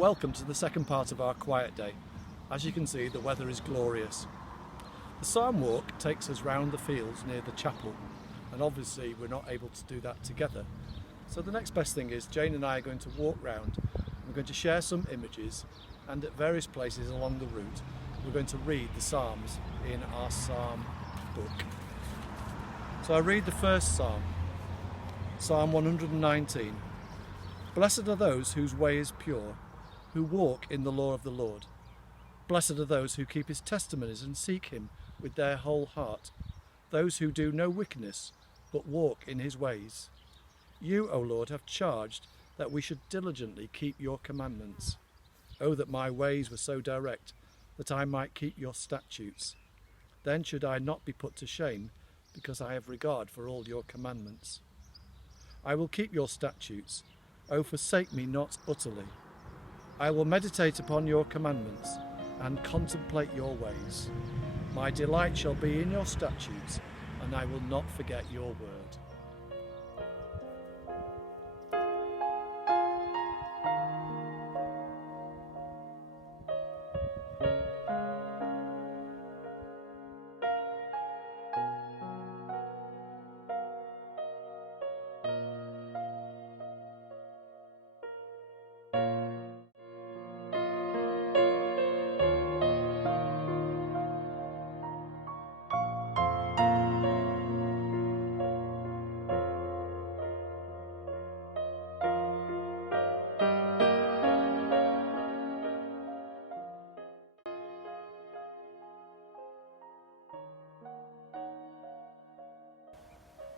Welcome to the second part of our quiet day. As you can see, the weather is glorious. The psalm walk takes us round the fields near the chapel, and obviously we're not able to do that together. So the next best thing is Jane and I are going to walk round. We're going to share some images, and at various places along the route we're going to read the psalms in our psalm book. So I read the first psalm, Psalm 119. Blessed are those whose way is pure, who walk in the law of the Lord. Blessed are those who keep his testimonies and seek him with their whole heart, those who do no wickedness, but walk in his ways. You, O Lord, have charged that we should diligently keep your commandments. Oh, that my ways were so direct, that I might keep your statutes. Then should I not be put to shame, because I have regard for all your commandments. I will keep your statutes. O forsake me not utterly. I will meditate upon your commandments and contemplate your ways. My delight shall be in your statutes, and I will not forget your word.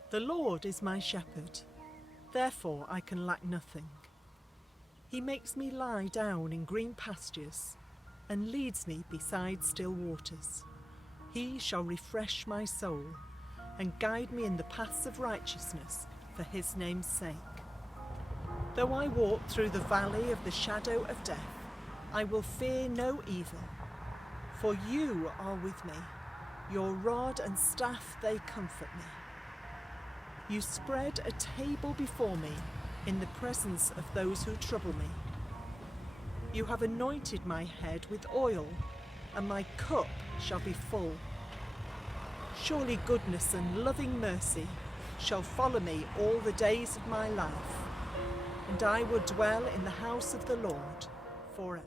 The Lord is my shepherd, therefore I can lack nothing. He makes me lie down in green pastures and leads me beside still waters. He shall refresh my soul and guide me in the paths of righteousness for his name's sake. Though I walk through the valley of the shadow of death, I will fear no evil, for you are with me. Your rod and staff, they comfort me. You spread a table before me in the presence of those who trouble me. You have anointed my head with oil, and my cup shall be full. Surely goodness and loving mercy shall follow me all the days of my life, and I will dwell in the house of the Lord forever.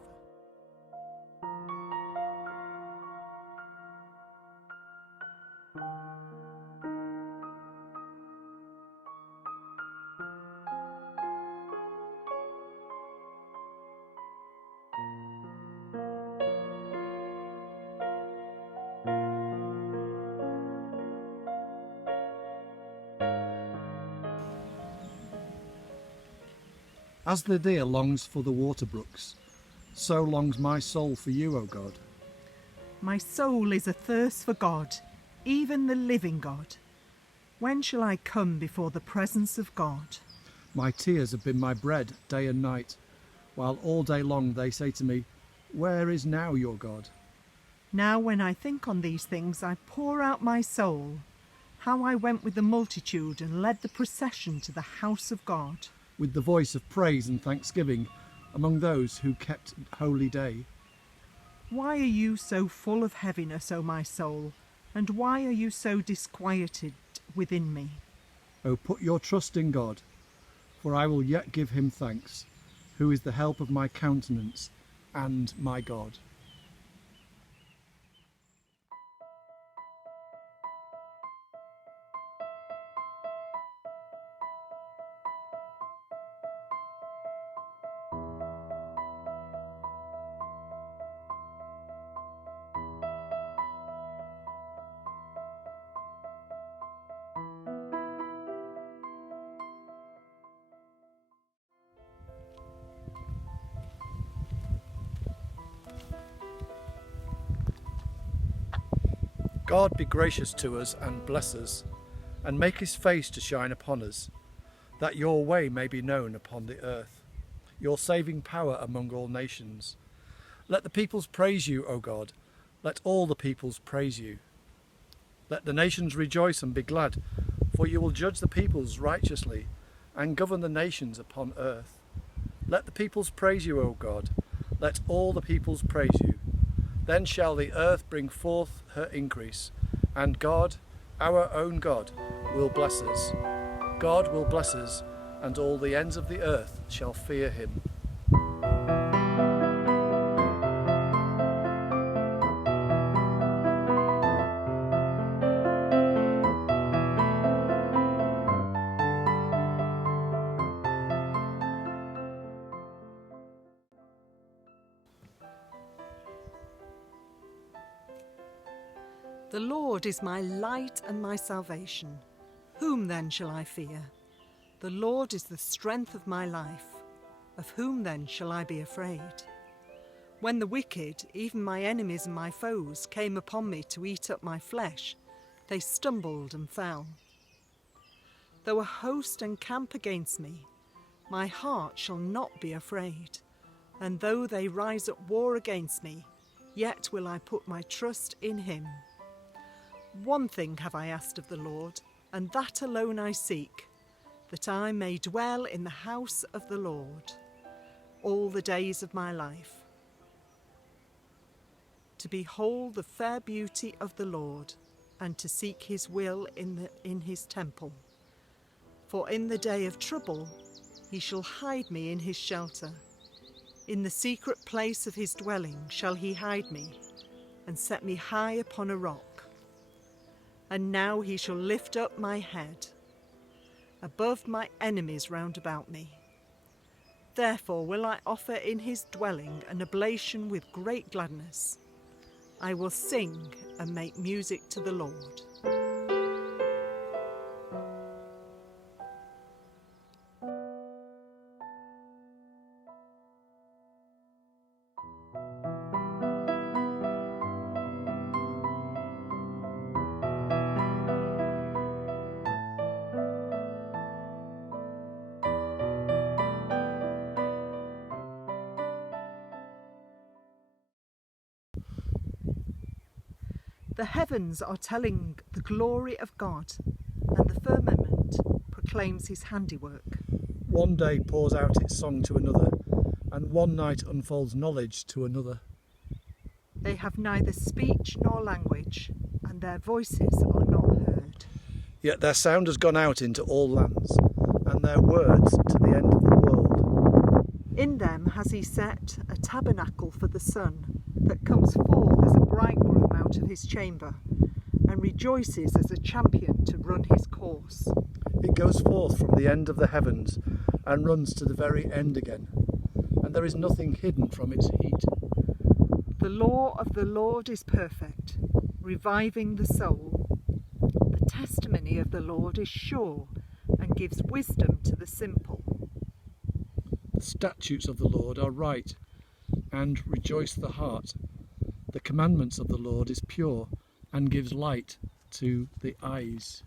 As the deer longs for the water brooks, so longs my soul for you, O God. My soul is athirst for God, even the living God. When shall I come before the presence of God? My tears have been my bread day and night, while all day long they say to me, where is now your God? Now when I think on these things, I pour out my soul, how I went with the multitude and led the procession to the house of God, with the voice of praise and thanksgiving among those who kept holy day. Why are you so full of heaviness, O my soul, and why are you so disquieted within me? O put your trust in God, for I will yet give him thanks, who is the help of my countenance and my God. God be gracious to us and bless us, and make his face to shine upon us, that your way may be known upon the earth, your saving power among all nations. Let the peoples praise you, O God. Let all the peoples praise you. Let the nations rejoice and be glad, for you will judge the peoples righteously and govern the nations upon earth. Let the peoples praise you, O God. Let all the peoples praise you. Then shall the earth bring forth her increase, and God, our own God, will bless us. God will bless us, and all the ends of the earth shall fear him. The Lord is my light and my salvation. Whom then shall I fear? The Lord is the strength of my life. Of whom then shall I be afraid? When the wicked, even my enemies and my foes, came upon me to eat up my flesh, they stumbled and fell. Though a host encamp against me, my heart shall not be afraid. And though they rise at war against me, yet will I put my trust in him. One thing have I asked of the Lord, and that alone I seek, that I may dwell in the house of the Lord all the days of my life, to behold the fair beauty of the Lord, and to seek his will in his temple. For in the day of trouble he shall hide me in his shelter. In the secret place of his dwelling shall he hide me, and set me high upon a rock. And now he shall lift up my head above my enemies round about me. Therefore will I offer in his dwelling an oblation with great gladness. I will sing and make music to the Lord. The heavens are telling the glory of God, and the firmament proclaims his handiwork. One day pours out its song to another, and one night unfolds knowledge to another. They have neither speech nor language, and their voices are not heard. Yet their sound has gone out into all lands, and their words to the end of the world. In them has he set a tabernacle for the sun, that comes forth as a bridegroom out of his chamber, and rejoices as a champion to run his course. It goes forth from the end of the heavens, and runs to the very end again, and there is nothing hidden from its heat. The law of the Lord is perfect, reviving the soul. The testimony of the Lord is sure, and gives wisdom to the simple. The statutes of the Lord are right, and rejoice the heart. The commandments of the Lord is pure, and gives light to the eyes.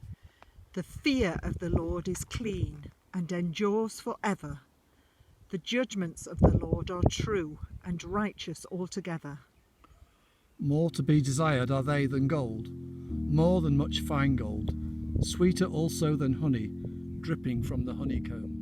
The fear of the Lord is clean, and endures forever. The judgments of the Lord are true, and righteous altogether. More to be desired are they than gold, more than much fine gold, sweeter also than honey, dripping from the honeycomb.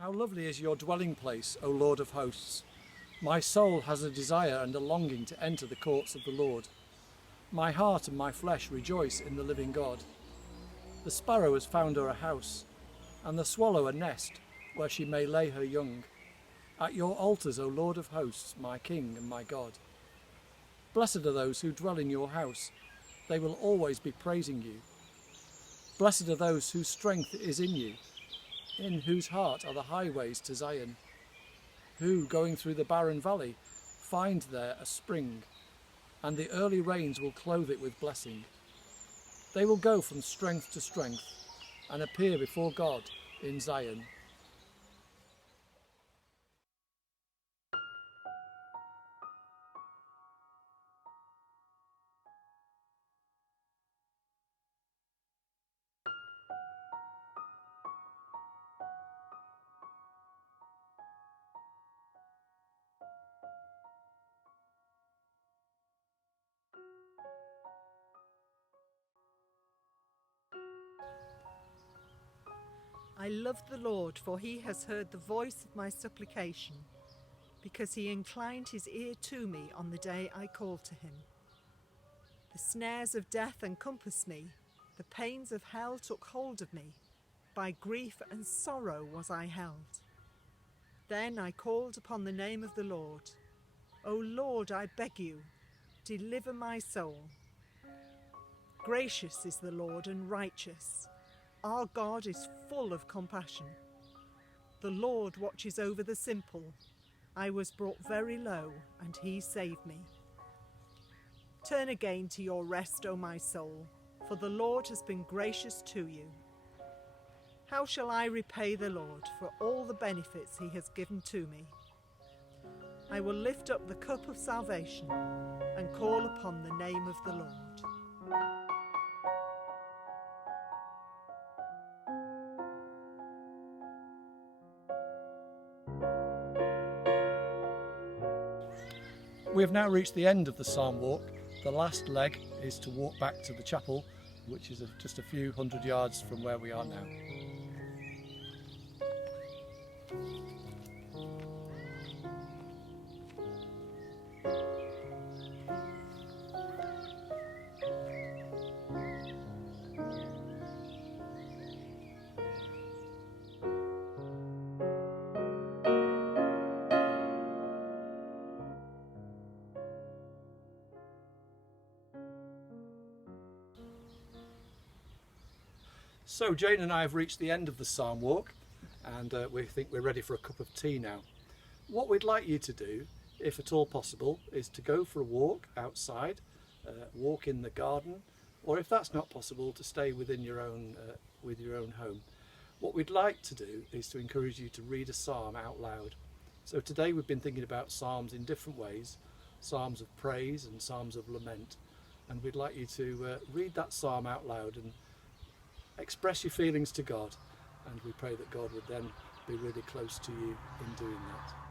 How lovely is your dwelling place, O Lord of hosts! My soul has a desire and a longing to enter the courts of the Lord. My heart and my flesh rejoice in the living God. The sparrow has found her a house, and the swallow a nest where she may lay her young. At your altars, O Lord of hosts, my King and my God. Blessed are those who dwell in your house. They will always be praising you. Blessed are those whose strength is in you, in whose heart are the highways to Zion, who, going through the barren valley, find there a spring, and the early rains will clothe it with blessing. They will go from strength to strength and appear before God in Zion. I love the Lord, for he has heard the voice of my supplication, because he inclined his ear to me on the day I called to him. The snares of death encompassed me, the pains of hell took hold of me. By grief and sorrow was I held. Then I called upon the name of the Lord. O Lord, I beg you, deliver my soul. Gracious is the Lord and righteous. Our God is full of compassion. The Lord watches over the simple. I was brought very low, and he saved me. Turn again to your rest, O my soul, for the Lord has been gracious to you. How shall I repay the Lord for all the benefits he has given to me? I will lift up the cup of salvation and call upon the name of the Lord. We have now reached the end of the psalm walk. The last leg is to walk back to the chapel, which is just a few hundred yards from where we are now. So Jane and I have reached the end of the psalm walk, and we think we're ready for a cup of tea now. What we'd like you to do, if at all possible, is to go for a walk outside, walk in the garden, or if that's not possible, to stay within your own home. What we'd like to do is to encourage you to read a psalm out loud. So today we've been thinking about psalms in different ways, psalms of praise and psalms of lament, and we'd like you to read that psalm out loud and express your feelings to God, and we pray that God would then be really close to you in doing that.